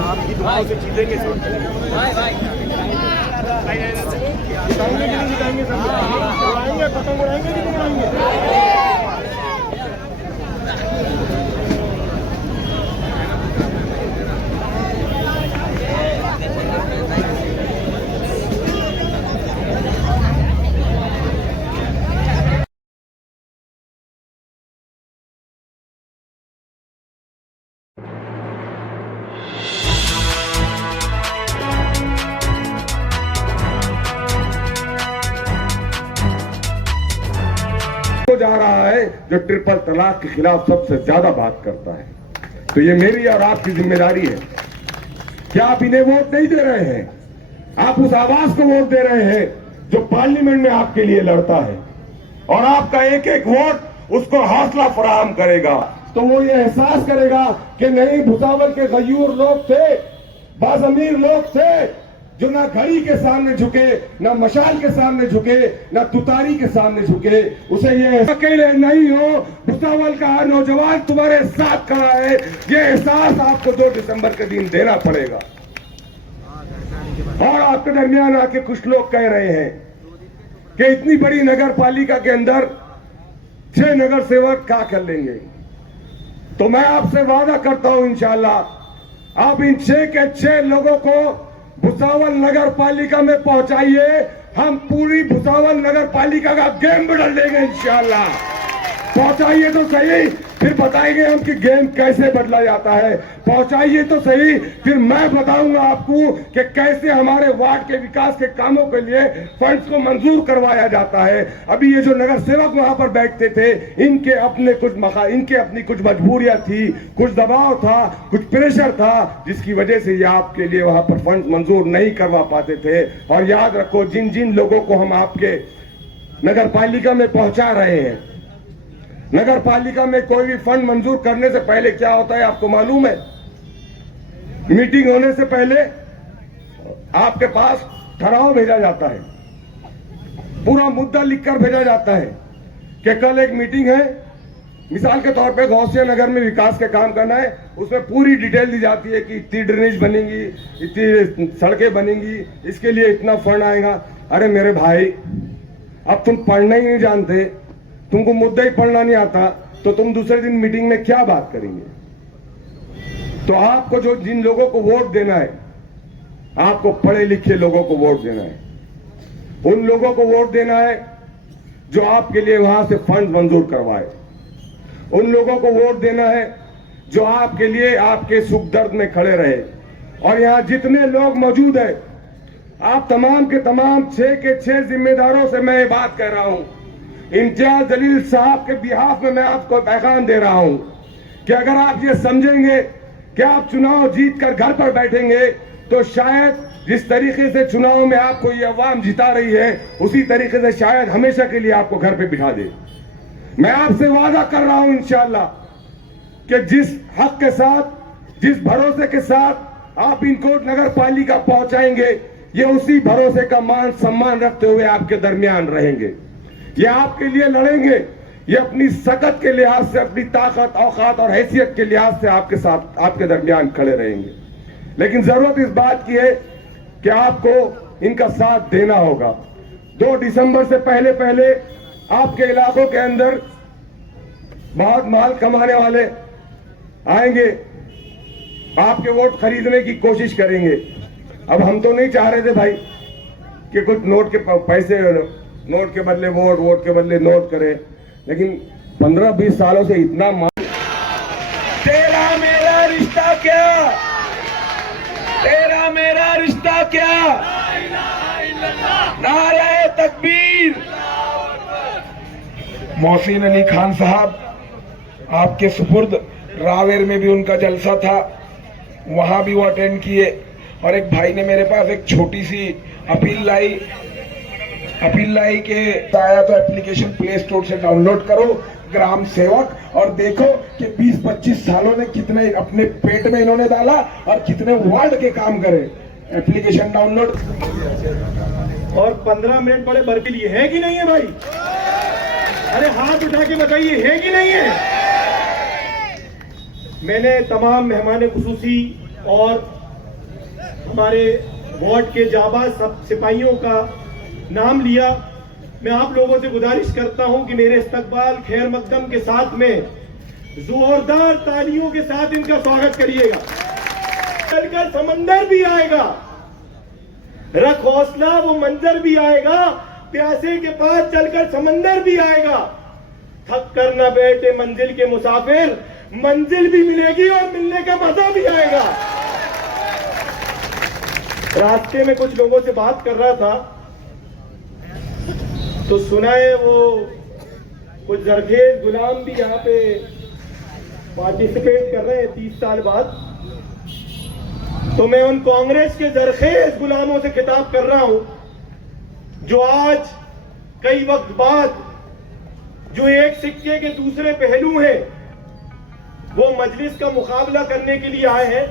आपकी दुकान से जीतेंगे उड़ाएंगे, पतंग उड़ाएंगे कि नहीं उड़ाएंगे? जा रहा है जो ट्रिपल तलाक के खिलाफ सबसे ज्यादा बात करता है। तो ये मेरी और आपकी जिम्मेदारी है कि आप इन्हें वोट नहीं दे रहे हैं, आप उस आवाज को वोट दे रहे हैं जो पार्लियामेंट में आपके लिए लड़ता है, और आपका एक एक वोट उसको हौसला फराहम करेगा। तो वो ये एहसास करेगा कि नहीं, भुसावल के गयूर लोग थे, बाज़मीर लोग थे जो ना घड़ी के सामने झुके, ना मशाल के सामने झुके, ना तुतारी के सामने झुके। उसे ये अकेले नहीं हो, भुसावल का हर नौजवान तुम्हारे साथ खड़ा है, ये एहसास आपको 2 दिसंबर के दिन देना पड़ेगा। और आपके दरमियान आके कुछ लोग कह रहे हैं कि इतनी बड़ी नगर पालिका के अंदर 6 नगर सेवक क्या कर लेंगे। तो मैं आपसे वादा करता हूं, इंशाअल्लाह आप इन 6 के 6 लोगों को भुसावल नगर पालिका में पहुंचाइए। हम पूरी भुसावल नगर पालिका का गेम बदल देंगे इंशाअल्लाह। पहुंचाइए तो सही, फिर बताएंगे हम कि गेम कैसे बदला जाता है। पहुंचाइए तो सही, फिर मैं बताऊंगा आपको कि कैसे हमारे वार्ड के विकास के कामों के लिए फंड्स को मंजूर करवाया जाता है। अभी ये जो नगर सेवक वहां पर बैठते थे, इनके अपनी कुछ मजबूरियां थी, कुछ दबाव था, कुछ प्रेशर था, जिसकी वजह से ये आपके लिए वहां पर फंड मंजूर नहीं करवा पाते थे। और याद रखो, जिन जिन लोगों को हम आपके नगर पालिका में पहुंचा रहे हैं, नगर पालिका में कोई भी फंड मंजूर करने से पहले क्या होता है आपको मालूम है? मीटिंग होने से पहले आपके पास ठहराव भेजा जाता है, पूरा मुद्दा लिखकर भेजा जाता है कि कल एक मीटिंग है, मिसाल के तौर पे गौसिया नगर में विकास के काम करना है, उसमें पूरी डिटेल दी जाती है कि इतनी ड्रेनेज बनेंगी, इतनी सड़कें बनेंगी, इसके लिए इतना फंड आएगा। अरे मेरे भाई, अब तुम पढ़ना ही नहीं जानते, तुमको मुद्दा ही पढ़ना नहीं आता, तो तुम दूसरे दिन मीटिंग में क्या बात करेंगे? तो आपको जो जिन लोगों को वोट देना है, आपको पढ़े लिखे लोगों को वोट देना है, उन लोगों को वोट देना है जो आपके लिए वहां से फंड मंजूर करवाए, उन लोगों को वोट देना है जो आपके लिए आपके सुख दर्द में खड़े रहे। और यहां जितने लोग मौजूद हैं, आप तमाम के तमाम 6 के 6 जिम्मेदारों से मैं ये बात कह रहा हूं, इम्तियाज जलील साहब के बिहाफ में मैं आपको पैगाम दे रहा हूं कि अगर आप ये समझेंगे कि आप चुनाव जीतकर घर पर बैठेंगे, तो शायद जिस तरीके से चुनाव में आपको ये अवाम जिता रही है, उसी तरीके से शायद हमेशा के लिए आपको घर पे बिठा दे। मैं आपसे वादा कर रहा हूं इंशाअल्लाह कि जिस हक के साथ, जिस भरोसे के साथ आप इनको नगर पालिका पहुंचाएंगे, ये उसी भरोसे का मान सम्मान रखते हुए आपके दरमियान रहेंगे। ये आपके लिए लड़ेंगे, ये अपनी सकत के लिहाज से, अपनी ताकत, औकात और हैसियत के लिहाज से आपके साथ, आपके दरमियान खड़े रहेंगे। लेकिन जरूरत इस बात की है कि आपको इनका साथ देना होगा। 2 दिसंबर से पहले पहले आपके इलाकों के अंदर बहुत माल कमाने वाले आएंगे, आपके वोट खरीदने की कोशिश करेंगे। अब हम तो नहीं चाह रहे थे भाई कि कुछ नोट के पैसे, नोट के बदले वोट, वोट के बदले नोट करें, लेकिन 15-20 सालों से इतना माल। तेरा मेरा रिश्ता क्या, तेरा मेरा रिश्ता क्या, नारे तकबीर। मोहसिन अली खान साहब आपके सुपुर्द, रावेर में भी उनका जलसा था, वहां भी वो अटेंड किए। और एक भाई ने मेरे पास एक छोटी सी अपील लाई के आया, तो एप्लीकेशन प्ले स्टोर से डाउनलोड करो, ग्राम सेवक, और देखो कि 20-25 सालों ने कितने अपने पेट में इन्होंने डाला और कितने वार्ड के काम करे। Application download. और 15 मिनट बड़े बर के लिए है कि नहीं है भाई? अरे हाथ उठा के बताइए, है कि नहीं है? मैंने तमाम मेहमान खुसूसी और हमारे वार्ड के जाबाज सब सिपाहियों का नाम लिया। मैं आप लोगों से गुजारिश करता हूं कि मेरे इस्तकबाल खैर मकदम के साथ में जोरदार तालियों के साथ इनका स्वागत करिएगा। चलकर समंदर भी आएगा, रख हौसला, वो मंजर भी आएगा, प्यासे के पास चलकर समंदर भी आएगा। थक कर न बैठे मंजिल के मुसाफिर, मंजिल भी मिलेगी और मिलने का मजा भी आएगा। रास्ते में कुछ लोगों से बात कर रहा था तो सुना है वो कुछ जरखेज गुलाम भी यहाँ पे पार्टिसिपेट कर रहे हैं 30 साल बाद। तो मैं उन कांग्रेस के जरखेज गुलामों से खिताब कर रहा हूं जो आज कई वक्त बाद जो एक सिक्के के दूसरे पहलू हैं वो मजलिस का मुकाबला करने के लिए आए हैं।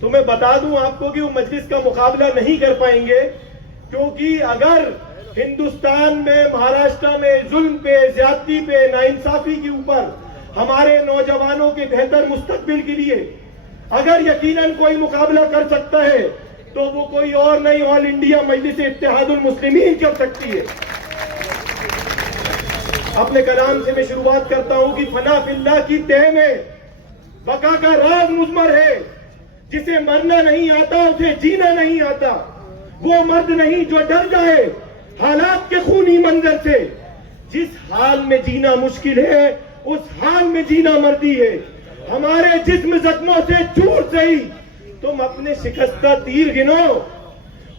तो मैं बता दूं आपको कि वो मजलिस का मुकाबला नहीं कर पाएंगे, क्योंकि अगर हिंदुस्तान में महाराष्ट्र में जुल्म पे, ज्यादती पे, नाइंसाफी के ऊपर हमारे नौजवानों के बेहतर मुस्तकबिल के लिए अगर यकीनन कोई मुकाबला कर सकता है तो वो कोई और नहीं, ऑल इंडिया मजलिस इत्तेहादुल मुस्लिमीन कर सकती है। अपने कलाम से मैं शुरुआत करता हूं कि फना फिल्लाह की तह में बका का राज मुजमर है। जिसे मरना नहीं आता उसे जीना नहीं आता। वो मर्द नहीं जो डर जाए हालात के खूनी मंजर से। जिस हाल में जीना मुश्किल है उस हाल में जीना मर्दी है। हमारे जिस्म जख्मों से चूर सही, तुम अपने शिकस्ता तीर गिनो।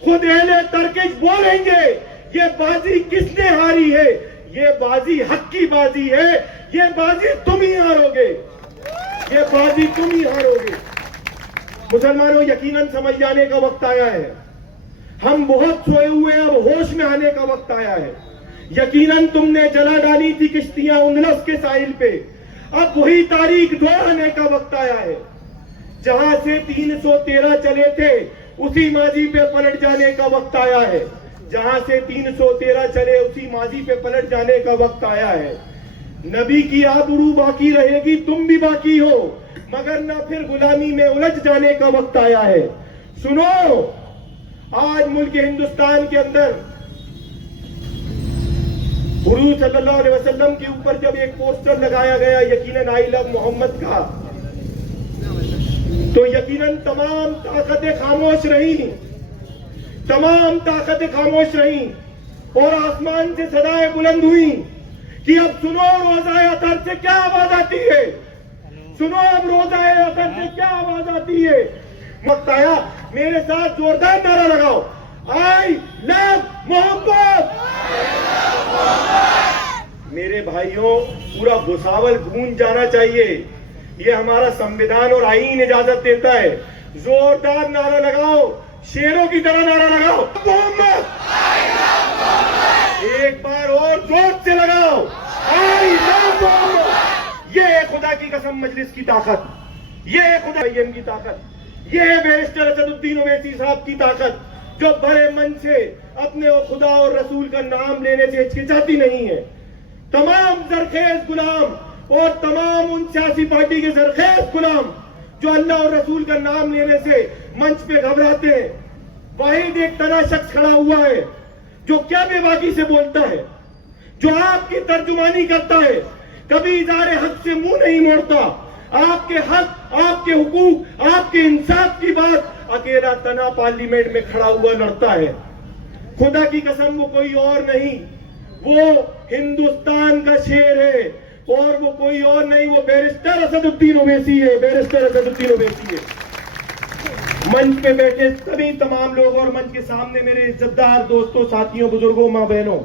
खुद अहले तर्किश बोलेंगे ये बाजी किसने हारी है। ये बाजी हक की बाजी है, ये बाजी तुम ही हारोगे, ये बाजी तुम ही हारोगे। मुसलमानों, यकीनन समझ जाने का वक्त आया है। हम बहुत सोए हुए हैं, अब होश में आने का वक्त आया है। यकीनन तुमने जला डाली थी किश्तियां उंगलस के साहिल पे, अब वही तारीख दोहराने का वक्त आया है। जहां से 313 चले थे उसी माजी पे पलट जाने का वक्त आया है। जहां से 313 चले उसी माजी पे पलट जाने का वक्त आया है। नबी की आबरू बाकी रहेगी, तुम भी बाकी हो, मगर ना फिर गुलामी में उलझ जाने का वक्त आया है। सुनो, आज मुल्क हिंदुस्तान के अंदर हुजूर सल्लल्लाहु अलैहि वसल्लम के ऊपर जब एक पोस्टर लगाया गया यकीनन आई लव मोहम्मद का, तो यकीनन तमाम ताकतें खामोश रही, तमाम ताकतें खामोश रही और आसमान से सदाएं बुलंद हुई कि अब सुनो रोज़ाए अतर से क्या आवाज आती है। सुनो अब रोज़ाए अतर से क्या आवाज आती है। वक्त आया, मेरे साथ जोरदार नारा लगाओ, आई लव मोहम्मद। मेरे भाइयों, पूरा भुसावल गूंज जाना चाहिए। ये हमारा संविधान और आईन इजाजत देता है। जोरदार नारा लगाओ, शेरों की तरह नारा लगाओ, मोहम्मद। एक बार और जोर से लगाओ, आई लव मोहम्मद। ये है खुदा की कसम मजलिस की ताकत, ये है खुदा की ताकत, ये है बैरिस्टर असदुद्दीन ओवैसी साहब की ताकत, जो बड़े मन से अपने और खुदा और रसूल का नाम लेने से हिचकिचाती नहीं है। तमाम जरखेज गुलाम और तमाम उन सियासी पार्टी के जरखेज गुलाम जो अल्लाह और रसूल का नाम लेने से मंच पे घबराते हैं, वाहिद एक तना शख्स खड़ा हुआ है जो क्या बेबाकी से बोलता है, जो आपकी तर्जुमानी करता है, कभी इज़ारे हक से मुंह नहीं मोड़ता। आपके हक, आपके हुकूक, आपके इंसाफ की बात अकेला तना पार्लियामेंट में खड़ा हुआ लड़ता है। खुदा की कसम वो कोई और नहीं, वो हिंदुस्तान का शेर है और वो कोई और नहीं, वो बैरिस्टर असदुद्दीन ओवैसी है, बैरिस्टर असदुद्दीन ओवैसी है। मंच पे बैठे सभी तमाम लोग और मंच के सामने मेरे इज्जतदार दोस्तों, साथियों, बुजुर्गों, माँ बहनों,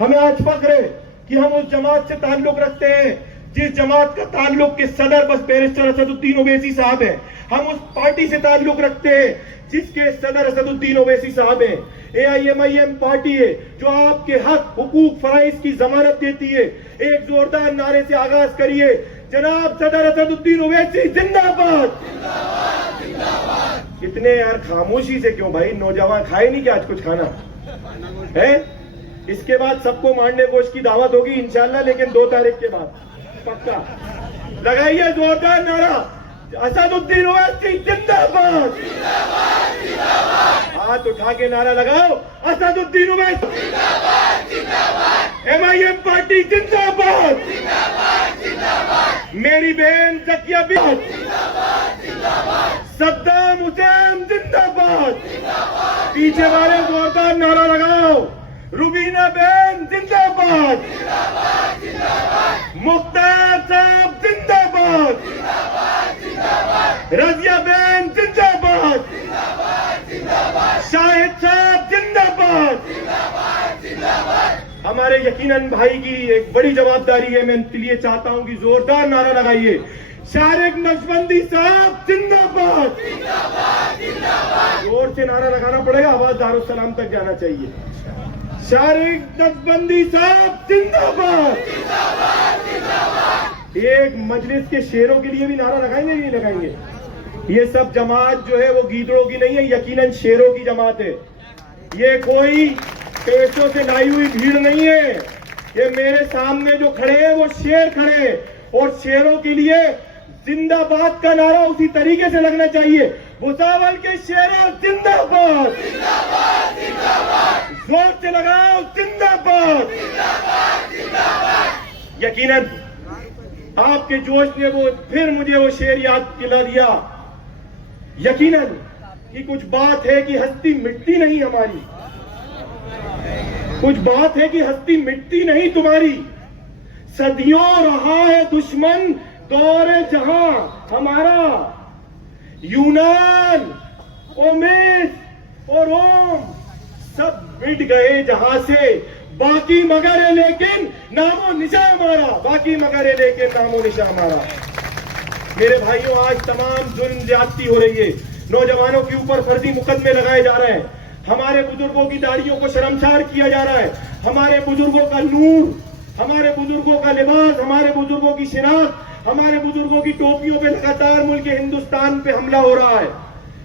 हमें आज फख्र है कि हम उस जमात से ताल्लुक रखते हैं जिस जमात का ताल्लुक के सदर बस बैरिस्टर असदुद्दीन ओवैसी साहब है। हम उस पार्टी से ताल्लुक रखते हैं जिसके सदर असदुद्दीन ओवैसी साहब हैं। AIMIM पार्टी है जो आपके हक, हुकूक, फराइज की जमानत देती है। एक जोरदार नारे से आगाज करिए, जनाब सदर असदुद्दीन ओवैसी जिंदाबाद, जिंदाबाद, जिंदाबाद। इतने यार खामोशी से क्यों भाई? नौजवान खाए नहीं क्या आज कुछ खाना है? इसके बाद सबको मांडे गोश्त की दावत होगी इंशाल्लाह, लेकिन 2 तारीख के बाद पक्का। लगाइए जोरदार नारा, असदुद्दीन ओवैसी जिंदाबाद। हाथ उठा के नारा लगाओ, असदुद्दीन ओवैसी MIM पार्टी जिंदाबाद। मेरी बहन जकिया बिन, सद्दाम हुसैन जिंदाबाद। पीछे वाले जोरदार नारा लगाओ, रुबीना बहन जिंदाबाद। मुख्तार साहब जिंदाबाद। रजिया बहन जिंदाबाद। शाहिद साहब जिंदाबाद। हमारे यकीनन भाई की एक बड़ी जवाबदारी है, मैं इसलिए चाहता हूं कि जोरदार नारा लगाइए, शारिक नक्शबंदी साहब जिंदाबाद। जोर से नारा लगाना पड़ेगा, आवाज दारुस्सलाम तक जाना चाहिए। शारिक नक्शबंदी साहब जिंदाबाद। एक मजलिस के शेरों के लिए भी नारा लगाएंगे नहीं लगाएंगे? ये सब जमात जो है वो गीदड़ों की नहीं है, यकीनन शेरों की जमात है। ये कोई पैसों से लाई हुई भीड़ नहीं है। ये मेरे सामने जो खड़े हैं वो शेर खड़े हैं, और शेरों के लिए जिंदाबाद का नारा उसी तरीके से लगना चाहिए। भुसावल के शेरों जिंदाबाद। जोर से लगाओ जिंदाबाद। यकीनन आपके जोश ने वो फिर मुझे वो शेर याद दिला दिया। यकीनन कि कुछ बात है कि हस्ती मिटती नहीं हमारी, कुछ बात है कि हस्ती मिटती नहीं तुम्हारी। सदियों रहा है दुश्मन दौरे जहां हमारा, यूनान ओमेस और रोम सब मिट गए जहां से, बाकी मगर है लेकिन नामो निशा हमारा। बाकी मगर है लेकिन नामो निशा हमारा। मेरे भाइयों, आज तमाम जुल्म ज्यादती हो रही है, नौजवानों के ऊपर फर्जी मुकदमे लगाए जा रहे हैं, हमारे बुजुर्गों की दाढ़ियों को शर्मसार किया जा रहा है, हमारे बुजुर्गों का नूर, हमारे बुजुर्गों का लिबास, हमारे बुजुर्गों की शिनाख्त, हमारे बुजुर्गों की टोपियों पे लगातार मुल्क हिंदुस्तान पे हमला हो रहा है,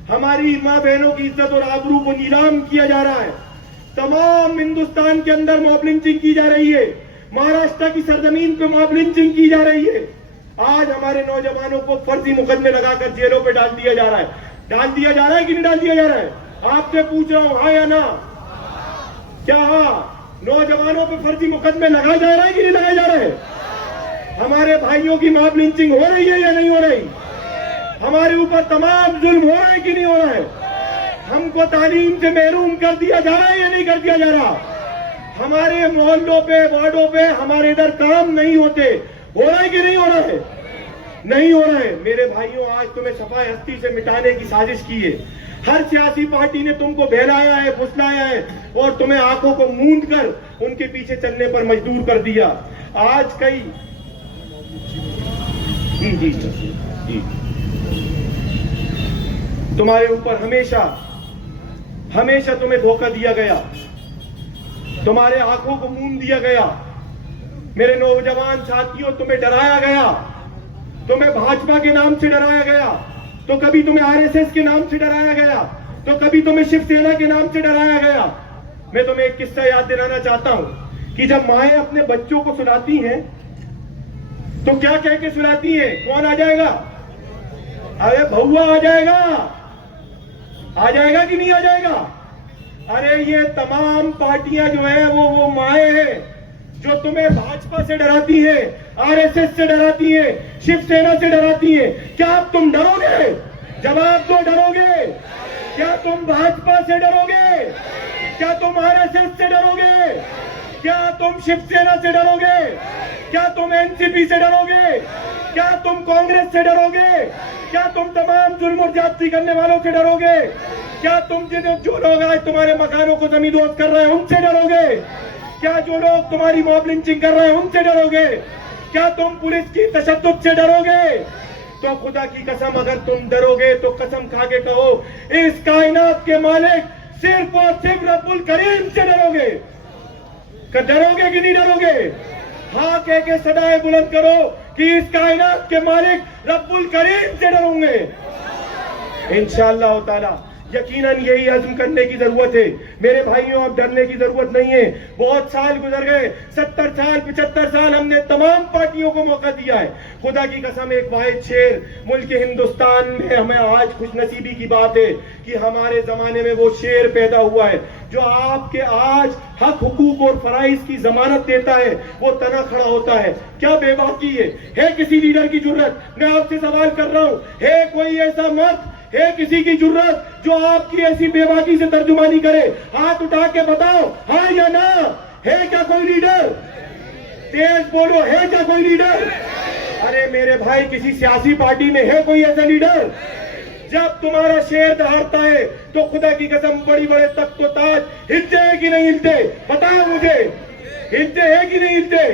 हमारी माँ बहनों की इज्जत और आबरू को नीलाम किया जा रहा है। तमाम हिंदुस्तान के अंदर मॉब लिंचिंग की जा रही है, महाराष्ट्र की सरजमीन पे मॉब लिंचिंग की जा रही है। आज हमारे नौजवानों को फर्जी मुकदमे लगाकर जेलों पे डाल दिया जा रहा है। डाल दिया जा रहा है कि नहीं डाल दिया जा रहा है? आपसे पूछ रहा हूं, हाँ या ना? क्या हाँ? नौजवानों पे फर्जी मुकदमे लगाए जा रहे हैं कि नहीं लगाए जा रहे हैं? हमारे भाइयों की मॉब लिंचिंग हो रही है या नहीं हो रही? हमारे ऊपर तमाम जुल्म हो रहे हैं कि नहीं हो रहा है? हमको तालीम से महरूम कर दिया जा रहा है या नहीं कर दिया जा रहा? हमारे मोहल्लों पे, वार्डों पे हमारे इधर काम नहीं होते, हो रहा है कि नहीं हो रहा है? नहीं हो रहा है। मेरे भाइयों, आज तुम्हें सफाई हस्ती से मिटाने की साजिश की है। हर सियासी पार्टी ने तुमको बहलाया है, फुसलाया है और तुम्हें आंखों को मूंद कर उनके पीछे चलने पर मजबूर कर दिया। आज कई जी तुम्हारे ऊपर हमेशा तुम्हें धोखा दिया गया, तुम्हारे आंखों को मूंद दिया गया। मेरे नौजवान साथियों, तुम्हें डराया गया, तुम्हें भाजपा के नाम से डराया गया, तो कभी तुम्हें RSS के नाम से डराया गया, तो कभी तुम्हें शिवसेना के नाम से डराया गया। मैं तुम्हें एक किस्सा याद दिलाना चाहता हूं कि जब माएं अपने बच्चों को सुलाती हैं तो क्या कह के सुलाती हैं? कौन आ जाएगा? अरे भौआ आ जाएगा कि नहीं आ जाएगा? अरे ये तमाम पार्टियां जो है वो माएं हैं जो तुम्हें भाजपा से डराती है, RSS से डराती है, शिवसेना से डराती है। क्या तुम डरोगे? जवाब दो, डरोगे? क्या तुम भाजपा से डरोगे? क्या तुम RSS से डरोगे? क्या तुम शिवसेना से डरोगे? क्या तुम NCP से डरोगे? क्या तुम कांग्रेस से डरोगे? क्या तुम तमाम जुल्म और ज्यादती करने वालों से डरोगे? क्या तुम जो लोग आज तुम्हारे मकानों को जमींदोज कर रहे हैं उनसे डरोगे? क्या जो लोग तुम्हारी मॉब लिंचिंग कर रहे हैं उनसे डरोगे? क्या तुम पुलिस की तशद्दुद से डरोगे? तो खुदा की कसम, अगर तुम डरोगे तो कसम खा के कहो, इस कायनात के मालिक सिर्फ और सिर्फ रब्बुल करीम से डरोगे। डरोगे कि नहीं डरोगे? हाँ कह के सदाएं बुलंद करो कि इस कायनात के मालिक रब्बुल करीम से डरोगे। इंशाअल्लाह ताला यकीनन यही अज़्म करने की जरूरत है मेरे भाइयों। अब डरने की जरूरत नहीं है। बहुत साल गुजर गए, 70 साल 75 साल हमने तमाम पार्टियों को मौका दिया है। खुदा की कसम एक वाहिद शेर मुल्क हिंदुस्तान में हमें आज खुशनसीबी की बात है कि हमारे जमाने में वो शेर पैदा हुआ है जो आपके आज हक हुकूक और फराइज की जमानत देता है, वो तना खड़ा होता है। क्या बेबाकी है किसी लीडर की जुर्रत? मैं आपसे सवाल कर रहा हूं, है कोई ऐसा मर्द, है किसी की जुर्रत जो आपकी ऐसी बेबाकी से तर्जुमानी करे? हाथ उठा के बताओ, हाँ या ना? है क्या कोई लीडर? तेज बोलो, है क्या कोई लीडर? अरे मेरे भाई, किसी सियासी पार्टी में है कोई ऐसा लीडर? जब तुम्हारा शेर दहाड़ता है तो खुदा की कसम बड़ी बड़े तख्त व ताज हिलते हैं कि नहीं हिलते? बताओ मुझे, हिलते हैं कि नहीं हिलते?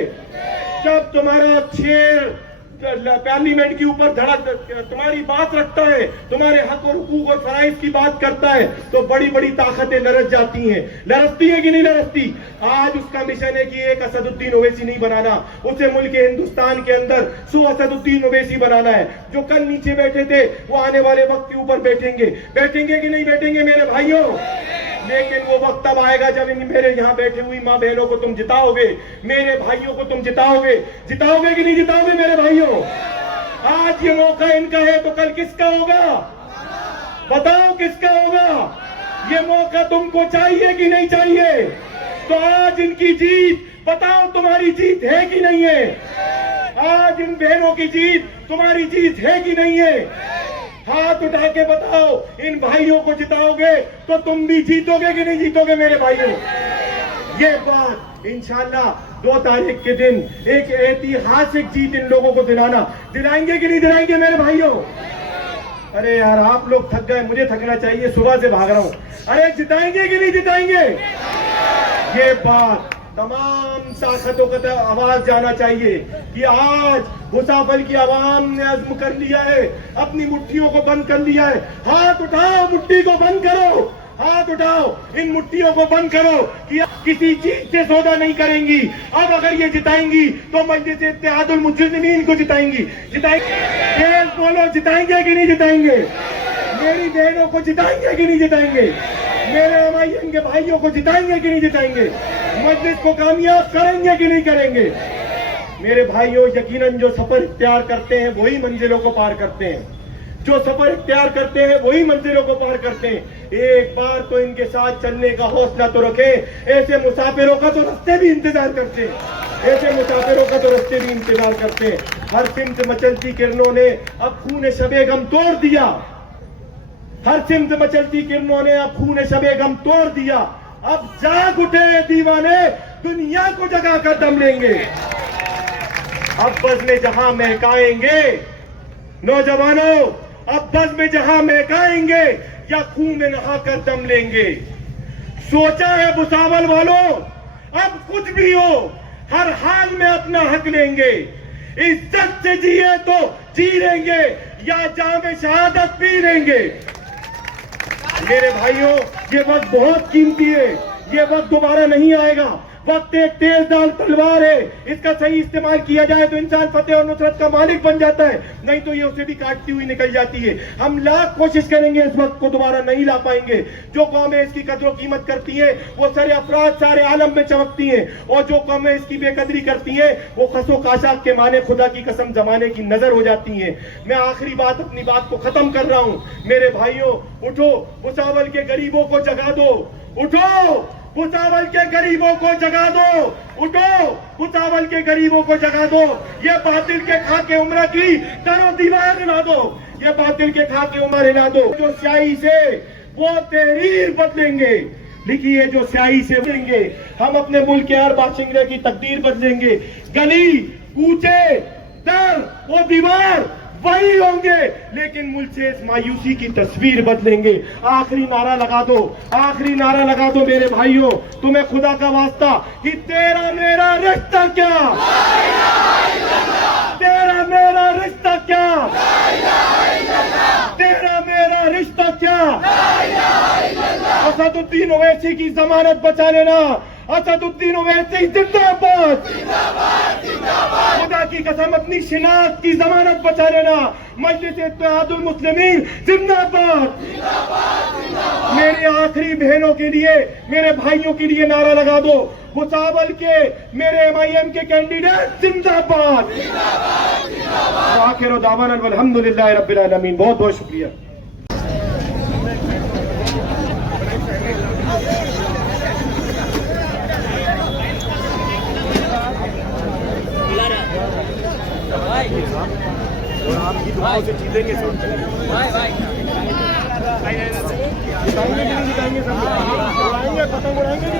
जब तुम्हारा शेर पार्लियामेंट के ऊपर धड़क तुम्हारी बात रखता है, तुम्हारे हक और हुकूक और फराइज की बात करता है, तो बड़ी बड़ी ताकतें लरस जाती हैं। लरसती है कि नहीं लरसती? आज उसका मिशन है कि एक असदुद्दीन ओवैसी नहीं बनाना, उसे मुल्क हिंदुस्तान के अंदर 100 असदुद्दीन ओवैसी बनाना है। जो कल नीचे बैठे थे वो आने वाले वक्त के ऊपर बैठेंगे। बैठेंगे कि नहीं बैठेंगे मेरे भाइयों? लेकिन वो वक्त तब आएगा जब मेरे यहाँ बैठे हुई माँ बहनों को तुम जिताओगे, मेरे भाइयों को तुम जिताओगे। जिताओगे कि नहीं जिताओगे मेरे भाइयों? आज ये मौका इनका है तो कल किसका होगा? बताओ किसका होगा? ये मौका तुमको चाहिए कि नहीं चाहिए? तो आज इनकी जीत, बताओ तुम्हारी जीत है कि नहीं है? आज इन बहनों की जीत तुम्हारी जीत है कि नहीं है? हाथ उठा के बताओ, इन भाइयों को जिताओगे तो तुम भी जीतोगे कि नहीं जीतोगे मेरे भाइयों? ये बात इंशाल्लाह 2 तारीख के दिन एक ऐतिहासिक जीत इन लोगों को दिलाएंगे कि नहीं दिलाएंगे मेरे भाइयों? अरे यार, आप लोग थक गए, मुझे थकना चाहिए, सुबह से भाग रहा हूं। अरे जिताएंगे कि नहीं जिताएंगे? ये बात तमाम ताकतों का आवाज जाना चाहिए कि आज भुसावल की आवाम ने अज़्म कर लिया है, अपनी मुट्ठियों को बंद कर लिया है। हाथ उठाओ, मुट्ठी को बंद करो, हाथ उठाओ, इन मुट्ठियों को बंद करो कि किसी चीज से सौदा नहीं करेंगी। अब अगर ये जिताएंगी तो मजलिस इत्तेहादुल मुस्लिमीन को जिताएंगी। जिताएंगे बोलो, जिताएंगे कि नहीं जिताएंगे? मेरी बहनों को जिताएंगे कि नहीं जिताएंगे? मेरे अमायन के भाइयों को जिताएंगे कि नहीं जिताएंगे? मजलिस को कामयाब करेंगे कि नहीं करेंगे? मेरे भाइयों, यकीनन जो सफर इख्तियार करते हैं वही मंजिलों को पार करते हैं। जो सफर इख्तियार करते हैं वही मंजिलों को पार करते हैं। एक बार तो इनके साथ चलने का हौसला तो रखें। ऐसे मुसाफिरों का तो रास्ते भी इंतजार करते हैं, ऐसे मुसाफिरों का तो रास्ते भी इंतजार करते हैं। हर सिमत मचलती किरणों ने अब खून शबे गम तोड़ दिया, हर सिमत मचलती किरणों ने अब खून शबे गम तोड़ दिया। अब जाग उठे दीवाने, दुनिया को जगा कर दम लेंगे। अब बज़्म जहां महकाएंगे नौजवानों, अब बज़्म जहां महकाएंगे या खून में नहाकर दम लेंगे। सोचा है भुसावल वालों, अब कुछ भी हो हर हाल में अपना हक लेंगे। इज्जत से जिए तो जी लेंगे या जाम शहादत पी लेंगे। मेरे भाइयों, ये वक्त बहुत कीमती है, ये वक्त दोबारा नहीं आएगा। वक्त एक तेजदार तलवार है, इसका सही इस्तेमाल किया जाए तो इंसान फतेह और नुसरत का मालिक बन जाता है, नहीं तो ये उसे भी काटती हुई निकल जाती है। हम लाख कोशिश करेंगे, इस वक्त को दोबारा नहीं ला पाएंगे। जो कौमें इसकी कदर कीमत करती हैं वो सारे अफराद सारे आलम में चमकती हैं, और जो कौमें इसकी बेकदरी करती हैं वो खसो काशाक के माने खुदा की कसम जमाने की नजर हो जाती हैं। मैं आखिरी बात अपनी बात को खत्म कर रहा हूं। मेरे भाइयों, उठो, भुसावल के गरीबों को जगा दो। उठो, भुसावल के गरीबों को जगा दो। उठो, भुसावल के गरीबों को जगा दो। ये बातिल के खाके उम्र की दरो दीवार हिला दो, ये बातिल के खाके उम्र हिला दो। जो स्याही से वो तहरीर बदलेंगे, लिखिए, जो स्याही से बदलेंगे हम अपने मुल्क के हर बाशिंदे की तकदीर बदलेंगे। गली कूचे दर वो दीवार वही होंगे, लेकिन मुल्क से इस मायूसी की तस्वीर बदलेंगे। आखिरी नारा लगा दो, आखिरी नारा लगा दो मेरे भाइयों, तुम्हें खुदा का वास्ता कि तेरा मेरा रिश्ता क्या, तेरा मेरा रिश्ता क्या, तेरा मेरा रिश्ता क्या। असदुद्दीन ओवैसी की जमानत बचा लेना, असदुद्दीन ओवैसी जिंदाबाद। खुदा की कसम अपनी शिनाख्त की जमानत बचा लेना। मजलिस इत्तेहादुल मुस्लिमीन जिंदाबाद। मेरे आखिरी बहनों के लिए, मेरे भाइयों के लिए नारा लगा दो, भुसावल के मेरे MIM के कैंडिडेट जिंदाबाद। आखिर दावाना अल्हम्दुलिल्लाह रब्बिल आलमीन। बहुत बहुत शुक्रिया। और आपकी दुआओं से जीतेंगे सब। जिताएंगे कि नहीं जिताएंगे सब? उड़ाएंगे, पतंग उड़ाएंगे।